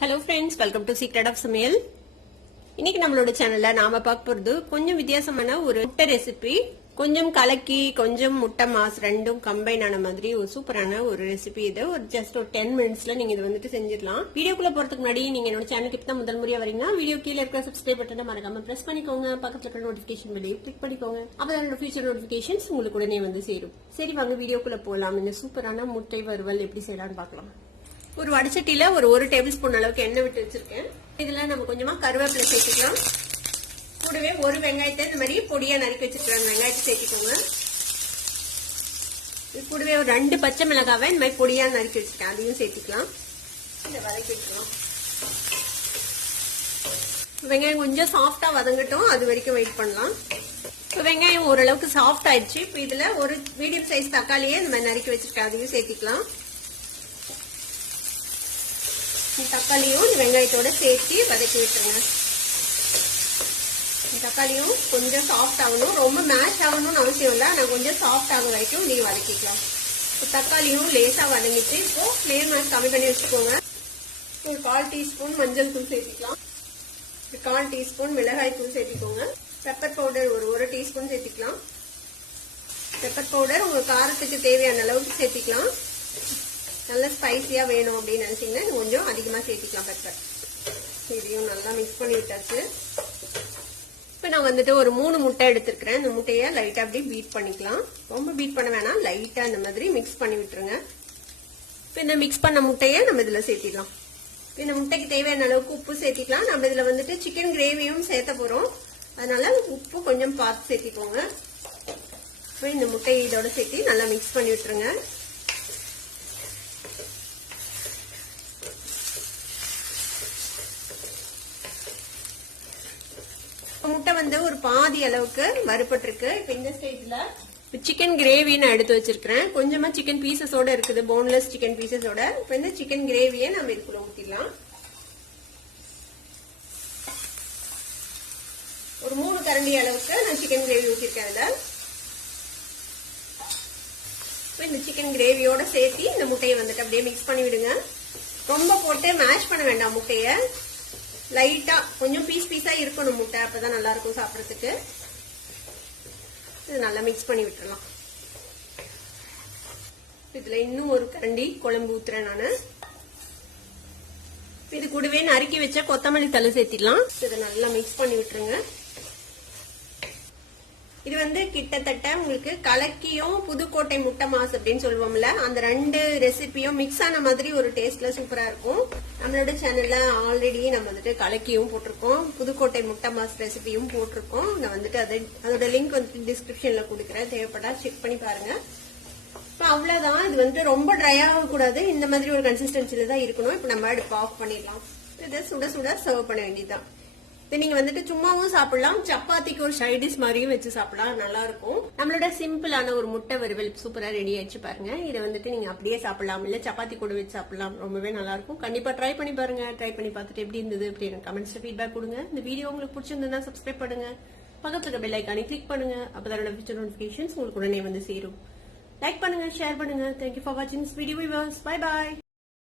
Hello friends, welcome to secret of சமையல். இன்னைக்கு நம்மளோட சேனல்ல நாம பார்க்க போறது கொஞ்சம் வித்தியாசமான ஒரு முட்டை ரெசிபி. கொஞ்சம் கலக்கி கொஞ்சம் முட்டை மாஸ் ரெண்டும் கம்பைன் ஆன மாதிரி ஒரு சூப்பரான ஒரு ரெசிபி. இது ஒரு ஜஸ்ட் ஒரு 10 மினிட்ஸ்ல நீங்க இது வந்துட்டு செஞ்சிடலாம். வீடியோக்குள்ள போறதுக்கு முன்னாடி நீங்க என்னோட சேனலுக்கு இப்ப முதல் முறையா வரீங்க, வீடியோ கீழே இருக்கிற சப்ஸ்கிரைப் பட்டனை மறக்காம பிரஸ் பண்ணிக்கோங்க. பக்கத்துல இருக்கிற நோட்டிபிகேஷன் பெல்லையும் கிளிக் பண்ணிக்கோங்க. அப்பதான் என்னோட ஃபியூச்சர் நோட்டிபிகேஷன்ஸ் உங்களுக்கு உடனே வந்து சேரும். சரி வாங்க வீடியோக்குள்ள போலாம். இந்த சூப்பரான முட்டை வறுவல் எப்படி செய்யலாம்னு பார்க்கலாம். ஒரு வடச்சட்டியில ஒரு டேபிள் ஸ்பூன் அளவுக்கு எண்ணெய் விட்டு வச்சிருக்கேன். இதுல நம்ம கொஞ்சமா கருவேப்பிலை சேர்த்துக்கலாம். கூடவே ஒரு வெங்காயத்தை இந்த மாதிரி பொடியா நறுக்கி வச்சிருக்கேன். வெங்காயத்தை சேர்த்துக்கோங்க. இது கூடவே ஒரு 2 பச்சை மிளகாவை இந்த மாதிரி பொடியா நறுக்கி வச்சிருக்கேன், அதையும் சேர்த்துக்கலாம். இதை வதக்கி வச்சுக்கலாம். வெங்காயம் கொஞ்சம் சாஃப்டா வதங்கட்டும், அது வரைக்கும் வெயிட் பண்ணலாம். இப்போ வெங்காயம் ஓரளவுக்கு சாஃப்ட் ஆயிடுச்சு. இப்போ இதுல ஒரு மீடியம் சைஸ் தக்காளியே இந்த மாதிரி நறுக்கி வச்சிருக்கேன், அதையும் சேர்த்துக்கலாம். தக்காளியும் வெங்காயத்தோட சேர்த்து வதக்கி விட்டுருங்க. தக்காளியும் கொஞ்சம் சாஃப்ட் ஆகணும், ரொம்ப மேஷ் ஆகணும்னு அவசியம் இல்லை. நான் கொஞ்சம் சாஃப்ட் ஆக வரைக்கும் நீங்க வதக்கிக்கலாம். தக்காளியும் லேசா வதங்கிட்டு இப்போ ஃப்ளேம் கம்மி பண்ணி வச்சுக்கோங்க. ஒரு 1/4 டீஸ்பூன் மஞ்சள் தூள் சேர்த்துக்கலாம். 1/4 டீஸ்பூன் மிளகாய் தூள் சேர்த்துக்கோங்க. பெப்பர் பவுடர் ஒரு 1 டீஸ்பூன் சேர்த்துக்கலாம். பெப்பர் பவுடர் உங்க காரத்துக்கு தேவையான அளவுக்கு சேர்த்துக்கலாம். நல்ல ஸ்பைசியா வேணும் அப்படின்னு நினைச்சீங்கன்னா கொஞ்சம் அதிகமா சேர்த்துக்கலாம் பெப்பர். இதையும் நல்லா மிக்ஸ் பண்ணி விட்டாச்சு. இப்ப நான் வந்துட்டு ஒரு 3 முட்டை எடுத்திருக்கிறேன். இந்த முட்டையை லைட்டா அப்படி பீட் பண்ணிக்கலாம். ரொம்ப பீட் பண்ண வேணாம், லைட்டா இந்த மாதிரி மிக்ஸ் பண்ணி விட்டுருங்க. இப்ப இந்த மிக்ஸ் பண்ண முட்டையை நம்ம இதுல சேர்த்திடலாம். இந்த முட்டைக்கு தேவையான அளவுக்கு உப்பு சேர்த்திக்கலாம். நம்ம இதுல வந்துட்டு சிக்கன் கிரேவியும் சேர்த்த போறோம், அதனால உப்பு கொஞ்சம் பார்த்து சேர்த்திக்கோங்க. இப்ப இந்த முட்டையை இதோட சேர்த்து நல்லா மிக்ஸ் பண்ணி விட்டுருங்க. முட்டை வந்து ஒரு பாதி அளவுக்கு வறுபட்டிருக்கு. இப்ப இந்த ஸ்டேஜ்ல சிக்கன் கிரேவி நான் எடுத்து வச்சிருக்கிறேன். கொஞ்சமா சிக்கன் பீசஸோட இருக்குது, போன்லெஸ் சிக்கன் பீசஸோட. இப்ப இந்த சிக்கன் கிரேவியை நம்ம இதுக்குள்ள ஊத்திடலாம். ஒரு 3 கரண்டி அளவுக்கு நான் சிக்கன் கிரேவி ஊத்திருக்கேன். இந்த சிக்கன் கிரேவியோட சேர்த்து இந்த முட்டையை வந்துட்டு அப்படியே மிக்ஸ் பண்ணி விடுங்க. ரொம்ப போட்டு மேஷ் பண்ண வேண்டாம் முட்டைய, லைட்டா கொஞ்சம் பீஸா இருக்கணும் முட்டை, அப்பதான் நல்லா இருக்கும் சாப்பிடறதுக்கு. இது நல்லா மிக்ஸ் பண்ணி விட்டுறலாம். இதுல இன்னும் ஒரு கரண்டி குழம்பு ஊத்துறேன் நானு. இது கூடவே நறுக்கி வச்ச கொத்தமல்லி தழை சேர்த்திடலாம். இதை நல்லா மிக்ஸ் பண்ணி விட்டுருங்க. இது வந்து கிட்டத்தட்ட உங்களுக்கு கலக்கியும் புதுக்கோட்டை முட்டை மாஸ் அப்படின்னு சொல்லுவோம்ல, அந்த 2 ரெசிபியும் மிக்ஸ் ஆன மாதிரி ஒரு டேஸ்ட்ல சூப்பரா இருக்கும். நம்மளோட சேனல்ல ஆல்ரெடி நம்ம வந்துட்டு கலக்கியும் போட்டிருக்கோம், புதுக்கோட்டை முட்டை மாஸ் ரெசிபியும் போட்டிருக்கோம். நான் வந்துட்டு அதோட லிங்க் வந்துட்டு டிஸ்கிரிப்ஷன்ல கொடுக்குறேன், தேவைப்பட்டா செக் பண்ணி பாருங்க. இப்ப அவ்வளவுதான். இது வந்து ரொம்ப ட்ரை ஆக கூடாது, இந்த மாதிரி ஒரு கன்சிஸ்டன்சில தான் இருக்கணும். இப்ப நம்ம அடுப்பு ஆஃப் பண்ணிடலாம். இதை சுட சுட சர்வ் பண்ண வேண்டியதுதான். இது நீங்க வந்துட்டு சும்மாவும் சாப்பிடலாம், சப்பாத்திக்கு ஒரு சைட் டிஷ் மாதிரியும் வச்சு சாப்பிடலாம், நல்லா இருக்கும். நம்மளோட சிம்பிளான ஒரு முட்டை வறுவல் சூப்பரா ரெடி ஆயிடுச்சு பாருங்க. இதை வந்துட்டு நீங்க அப்படியே சாப்பிடலாம், இல்ல சப்பாத்தி கூட வச்சு சாப்பிடலாம், ரொம்பவே நல்லா இருக்கும். கண்டிப்பா ட்ரை பண்ணி பாருங்க. ட்ரை பண்ணி பார்த்துட்டு எப்படி இருந்தது அப்படின்னு கமெண்ட்ஸ்ல ஃபீட்பேக் கொடுங்க. இந்த வீடியோ உங்களுக்கு பிடிச்சிருந்தா சப்ஸ்கிரைப் பண்ணுங்க, பக்கத்துல இருக்க பெல் ஐக்கானை கிளிக் பண்ணுங்க. அப்பதான் ஃபியூச்சர் நோட்டிபிகேஷன்ஸ் உங்களுக்கு உடனே வந்து சேரும். லைக் பண்ணுங்க, ஷேர் பண்ணுங்க. தேங்க்யூ ஃபார் வாட்சிங் திஸ் வீடியோ. Bye bye.